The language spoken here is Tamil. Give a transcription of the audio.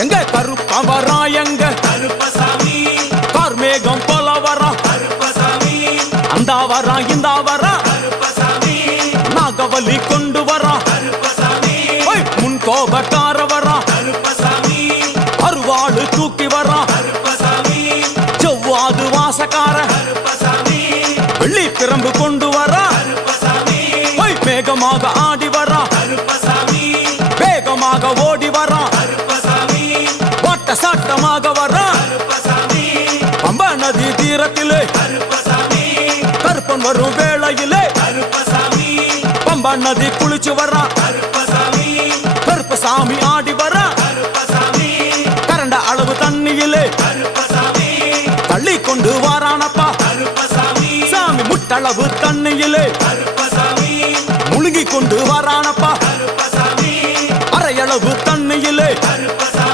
எங்க கருப்ப வரா எங்க கருப்பசாமி கார்மேகம் போல வரா கருப்பசாமி அந்த வரா இந்த வரா கருப்பசாமி நாகவலி கொண்டு வரா கருப்பசாமி முன் கோபக்கார வரா கருப்பசாமி அருவாடு தூக்கி வரா கருப்பசாமி செவ்வாது வாசக்கார கருப்பசாமி வெள்ளி பிரம்பு கொண்டு வரா கருப்பசாமி மேகமாக ஆடி வரா கருப்பசாமி வேகமாக ஓடி வரா கருப்பசாமி வாட்ட சாட்டமாக வரா கருப்பசாமி பம்பா நதி தீரத்திலே கருப்பசாமி கருப்பன் வரும் வேளையிலே கருப்பசாமி பம்பா நதி குளிச்சு வரா கருப்பசாமி கருப்பசாமி ஆடி வரா கருப்பசாமி கரண்ட அளவு தண்ணியிலே கருப்பசாமி தள்ளி கொண்டு வாரானப்பா கருப்பசாமி சாமி முட்டளவு தண்ணியிலே கருப்பசாமி முழுங்கி கொண்டு வாரானப்பா